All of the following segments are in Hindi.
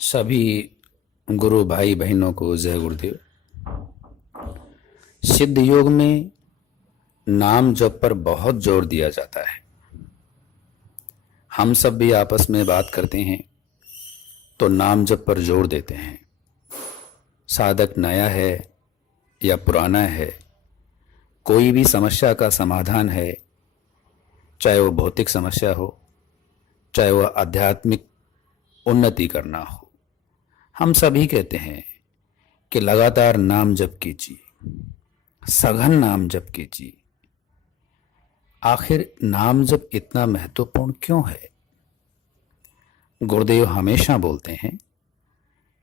सभी गुरु भाई बहनों को जय गुरुदेव। सिद्ध योग में नाम जप पर बहुत जोर दिया जाता है। हम सब भी आपस में बात करते हैं तो नाम जप पर जोर देते हैं। साधक नया है या पुराना है, कोई भी समस्या का समाधान है, चाहे वो भौतिक समस्या हो, चाहे वह आध्यात्मिक उन्नति करना हो, हम सभी कहते हैं कि लगातार नाम जप कीजिए, सघन नाम जप कीजिए। आखिर नाम जप इतना महत्वपूर्ण क्यों है? गुरुदेव हमेशा बोलते हैं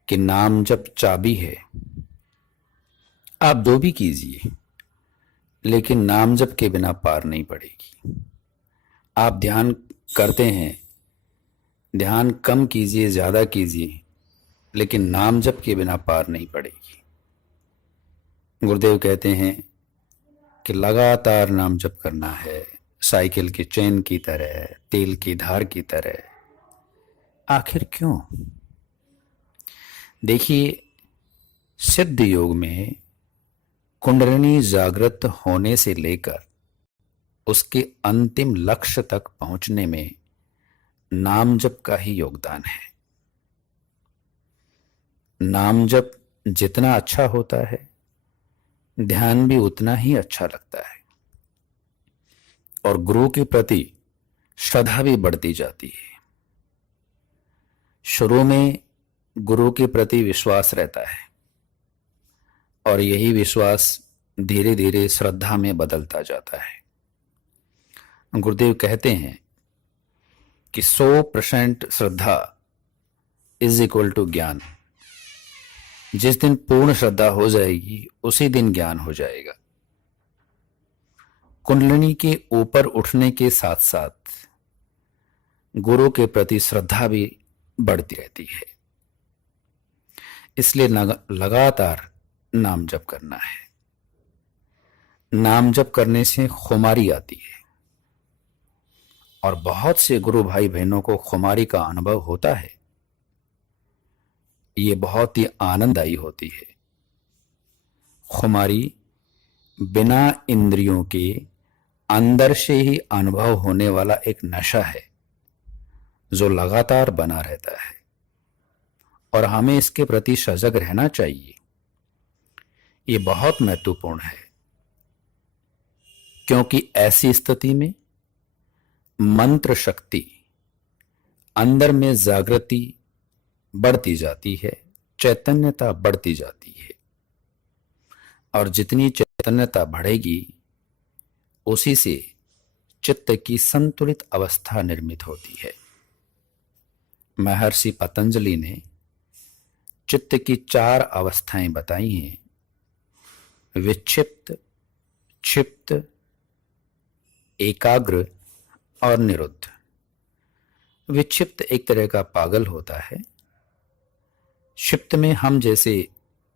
कि नाम जप चाबी है। आप जो भी कीजिए, लेकिन नाम जप के बिना पार नहीं पड़ेगी। आप ध्यान करते हैं, ध्यान कम कीजिए, ज्यादा कीजिए, लेकिन नाम जप के बिना पार नहीं पड़ेगी। गुरुदेव कहते हैं कि लगातार नाम जप करना है, साइकिल के चेन की तरह, तेल की धार की तरह। आखिर क्यों? देखिए, सिद्ध योग में कुंडलिनी जागृत होने से लेकर उसके अंतिम लक्ष्य तक पहुंचने में नाम जप का ही योगदान है। नाम जप जितना अच्छा होता है, ध्यान भी उतना ही अच्छा लगता है और गुरु के प्रति श्रद्धा भी बढ़ती जाती है। शुरू में गुरु के प्रति विश्वास रहता है और यही विश्वास धीरे धीरे श्रद्धा में बदलता जाता है। गुरुदेव कहते हैं कि 100% श्रद्धा इज इक्वल टू ज्ञान। जिस दिन पूर्ण श्रद्धा हो जाएगी, उसी दिन ज्ञान हो जाएगा। कुंडलिनी के ऊपर उठने के साथ साथ गुरु के प्रति श्रद्धा भी बढ़ती रहती है। इसलिए लगातार नाम जप करना है। नाम जप करने से खुमारी आती है और बहुत से गुरु भाई बहनों को खुमारी का अनुभव होता है। ये बहुत ही आनंददायी होती है। खुमारी बिना इंद्रियों के अंदर से ही अनुभव होने वाला एक नशा है जो लगातार बना रहता है और हमें इसके प्रति सजग रहना चाहिए। ये बहुत महत्वपूर्ण है, क्योंकि ऐसी स्थिति में मंत्र शक्ति अंदर में जागृति बढ़ती जाती है, चैतन्यता बढ़ती जाती है और जितनी चैतन्यता बढ़ेगी, उसी से चित्त की संतुलित अवस्था निर्मित होती है। महर्षि पतंजलि ने चित्त की 4 अवस्थाएं बताई हैं: विक्षिप्त, क्षिप्त, एकाग्र और निरुद्ध। विक्षिप्त एक तरह का पागल होता है। क्षिप्त में हम जैसे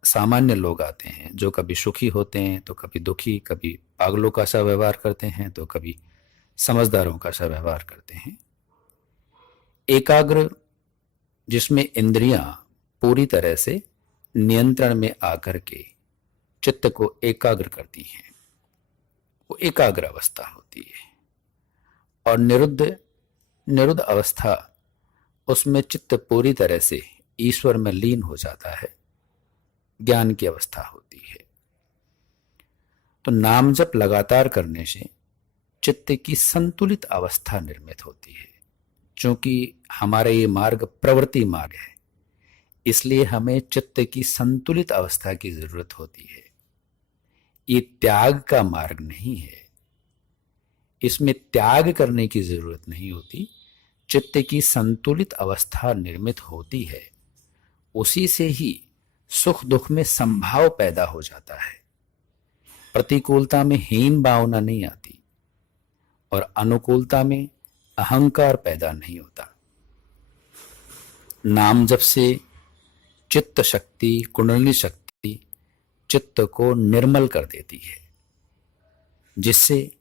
सामान्य लोग आते हैं, जो कभी सुखी होते हैं तो कभी दुखी, कभी पागलों का सा व्यवहार करते हैं तो कभी समझदारों का सा व्यवहार करते हैं। एकाग्र, जिसमें इंद्रियां पूरी तरह से नियंत्रण में आकर के चित्त को एकाग्र करती हैं, वो एकाग्र अवस्था होती है। और निरुद्ध अवस्था, उसमें चित्त पूरी तरह से ईश्वर में लीन हो जाता है, ज्ञान की अवस्था होती है। तो नाम जप लगातार करने से चित्त की संतुलित अवस्था निर्मित होती है। क्योंकि हमारा ये मार्ग प्रवृत्ति मार्ग है, इसलिए हमें चित्त की संतुलित अवस्था की जरूरत होती है। ये त्याग का मार्ग नहीं है, इसमें त्याग करने की जरूरत नहीं होती। चित्त की संतुलित अवस्था निर्मित होती है, उसी से ही सुख दुख में संभाव पैदा हो जाता है। प्रतिकूलता में हीन भावना नहीं आती और अनुकूलता में अहंकार पैदा नहीं होता। नाम जप से चित्त शक्ति, कुंडलिनी शक्ति चित्त को निर्मल कर देती है, जिससे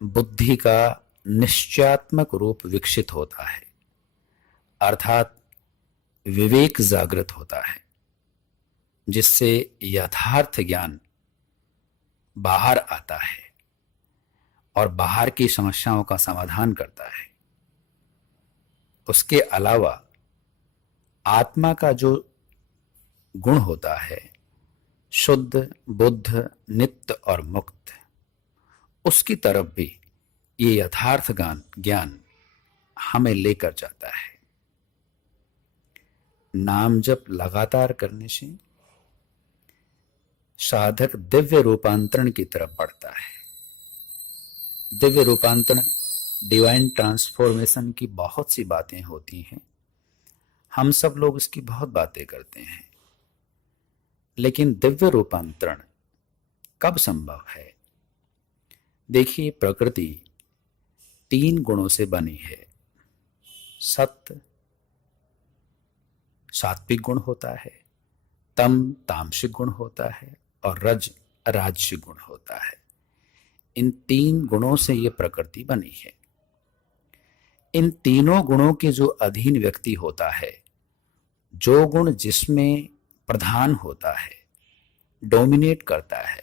बुद्धि का निश्चयात्मक रूप विकसित होता है। अर्थात विवेक जागृत होता है, जिससे यथार्थ ज्ञान बाहर आता है और बाहर की समस्याओं का समाधान करता है। उसके अलावा आत्मा का जो गुण होता है, शुद्ध, बुद्ध, नित्य और मुक्त, उसकी तरफ भी ये यथार्थ ज्ञान हमें लेकर जाता है। नाम जप लगातार करने से साधक दिव्य रूपांतरण की तरफ बढ़ता है। दिव्य रूपांतरण, डिवाइन ट्रांसफॉर्मेशन की बहुत सी बातें होती हैं। हम सब लोग इसकी बहुत बातें करते हैं, लेकिन दिव्य रूपांतरण कब संभव है? देखिए, प्रकृति 3 गुणों से बनी है। सत्य सात्विक गुण होता है, तम तामसिक गुण होता है और रज राजसिक गुण होता है। इन 3 गुणों से ये प्रकृति बनी है। इन तीनों गुणों के जो अधीन व्यक्ति होता है, जो गुण जिसमें प्रधान होता है, डोमिनेट करता है,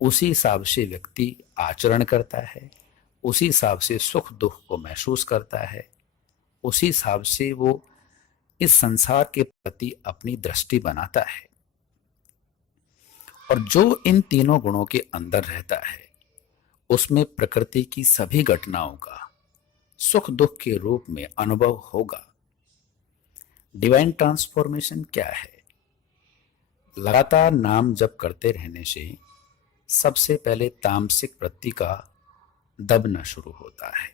उसी हिसाब से व्यक्ति आचरण करता है, उसी हिसाब से सुख दुख को महसूस करता है, उसी हिसाब से वो इस संसार के प्रति अपनी दृष्टि बनाता है। और जो इन तीनों गुणों के अंदर रहता है, उसमें प्रकृति की सभी घटनाओं का सुख दुख के रूप में अनुभव होगा। डिवाइन ट्रांसफॉर्मेशन क्या है? लगातार नाम जप करते रहने से सबसे पहले तामसिक वृत्ति का दबना शुरू होता है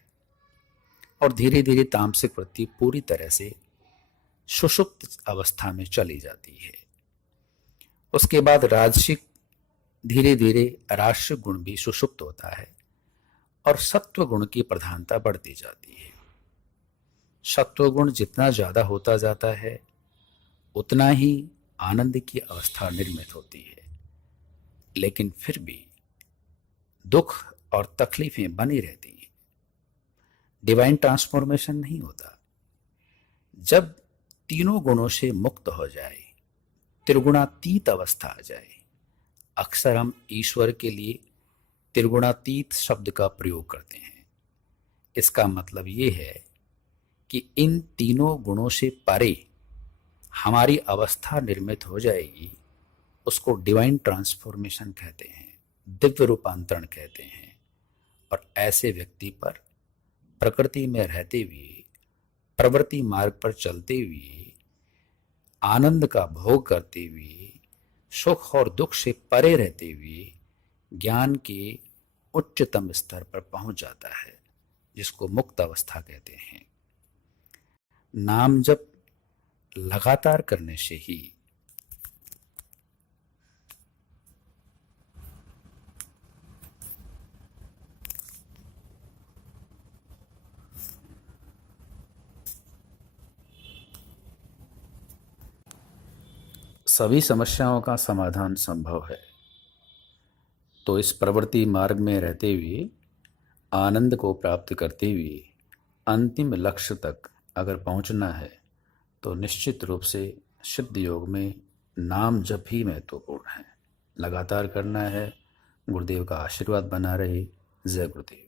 और धीरे धीरे तामसिक वृत्ति पूरी तरह से सुषुप्त अवस्था में चली जाती है। उसके बाद राजसिक, धीरे धीरे राजसिक गुण भी सुषुप्त होता है और सत्व गुण की प्रधानता बढ़ती जाती है। सत्व गुण जितना ज्यादा होता जाता है, उतना ही आनंद की अवस्था निर्मित होती है। लेकिन फिर भी दुख और तकलीफें बनी रहती हैं। डिवाइन ट्रांसफॉर्मेशन नहीं होता। जब तीनों गुणों से मुक्त हो जाए, त्रिगुणातीत अवस्था आ जाए, अक्सर हम ईश्वर के लिए त्रिगुणातीत शब्द का प्रयोग करते हैं। इसका मतलब ये है कि इन तीनों गुणों से परे हमारी अवस्था निर्मित हो जाएगी। उसको डिवाइन ट्रांसफॉर्मेशन कहते हैं, दिव्य रूपांतरण कहते हैं। और ऐसे व्यक्ति पर प्रकृति में रहते हुए, प्रवृत्ति मार्ग पर चलते हुए, आनंद का भोग करते हुए, सुख और दुख से परे रहते हुए ज्ञान के उच्चतम स्तर पर पहुंच जाता है, जिसको मुक्त अवस्था कहते हैं। नाम जप लगातार करने से ही सभी समस्याओं का समाधान संभव है। तो इस प्रवृत्ति मार्ग में रहते हुए, आनंद को प्राप्त करते हुए अंतिम लक्ष्य तक अगर पहुंचना है, तो निश्चित रूप से सिद्ध योग में नाम जप ही महत्वपूर्ण है। लगातार करना है। गुरुदेव का आशीर्वाद बना रहे। जय गुरुदेव।